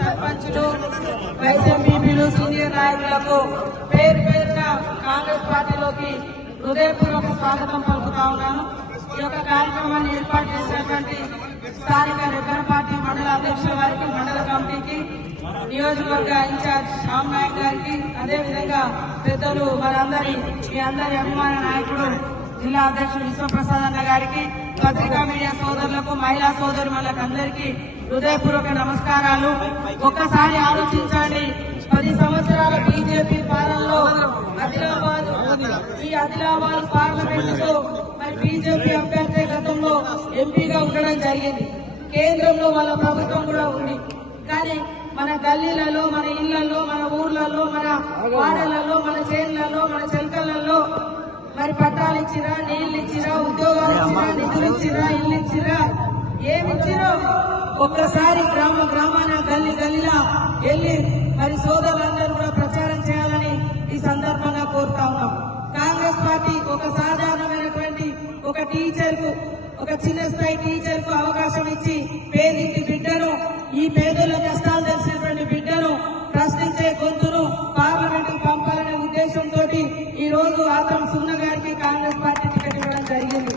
సర్పంచులు, వైస్ ఎంపీపీలు, సీనియర్ నాయకులకు పేరు పేరున కాంగ్రెస్ పార్టీలోకి హృదయపూర్వక స్వాగతం పలుకుతా ఉన్నాను. ఈ యొక్క కార్యక్రమాన్ని ఏర్పాటు చేసినటువంటి స్థానిక రెబ్బర్ పార్టీ మండల అధ్యక్షుల వారికి, మండల కమిటీకి, నియోజకవర్గ ఇన్ఛార్జ్ శ్యామ్ నాయక్ గారికి, అదేవిధంగా పెద్దలు మీ అందరి అభిమాన నాయకుడు జిల్లా అధ్యక్షుడు విశ్వప్రసాద్ అన్న గారికి, పత్రికా మీడియా సోదరులకు, మహిళా సోదరులకు అందరికీ హృదయపూర్వక నమస్కారాలు. ఒక్కసారి ఆలోచించండి, 10 సంవత్సరాల బీజేపీ పాలనలో ఆదిలాబాద్ పార్లమెంట్ లో మరి బీజేపీ అభ్యర్థి గతంలో ఎంపీగా ఉండడం జరిగింది. కేంద్రంలో వాళ్ళ ప్రభుత్వం కూడా ఉంది. కానీ మన గల్లీలలో, మన ఇళ్లలో, మన ఊర్లలో, మన వాడలలో, మన చేనులలో, మన చెలకలలో మరి పట్టాలు ఇచ్చిరా, నీళ్లు ఇచ్చిరా, ఉద్యోగాలు ఇచ్చిరా, నిధులు ఇచ్చిరా, ఇల్లు ఇచ్చిరా, ఏమిచ్చిరో ఒక్కసారి గ్రామాన గల్లీలా వెళ్ళి మరి సోదరులందరూ కూడా ప్రచారం చేయాలని ఈ సందర్భంగా కోరుతా ఉన్నాం. కాంగ్రెస్ పార్టీ ఒక సాధారణమైనటువంటి ఒక టీచర్ కు, ఒక చిన్న స్థాయి టీచర్ కు అవకాశం ఇచ్చి పేదింటి బిడ్డను, ఈ పేదల కష్టాలు తెలిసినటువంటి బిడ్డను ప్రశ్నించే గొంతును పార్లమెంట్ కు పంపాలనే ఉద్దేశంతో ఈ రోజు ఆత్రం సున్న గారికి కాంగ్రెస్ పార్టీ టికెట్ ఇవ్వడం జరిగింది.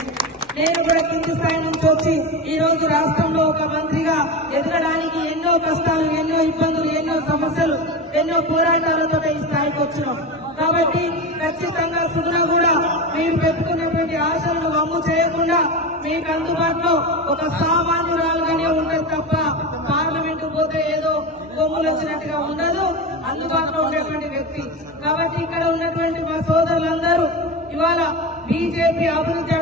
నేను కూడా కింది స్థాయి నుంచి వచ్చి ఈ రోజు రాష్ట్రంలో ఒక మంత్రిగా ఎదగడానికి ఎన్నో కష్టాలు, ఎన్నో ఇబ్బందులు, ఎన్నో సమస్యలు, ఎన్నో పోరాటాలతో ఈ స్థాయికి వచ్చినాం. కాబట్టి ఖచ్చితంగా సుగుణ కూడా మీరు పెట్టుకున్నటువంటి ఆశలను వమ్ము చేయకుండా మీకు అందుబాటులో ఒక సామాన్యురాలుగానే ఉండదు తప్ప పార్లమెంట్ పోతే ఏదో కొమ్ములు వచ్చినట్టుగా ఉండదు. అందుబాటులో ఉండేటువంటి వ్యక్తి. కాబట్టి ఇక్కడ ఉన్నటువంటి మా సోదరులందరూ ఇవాళ బీజేపీ అభివృద్ధి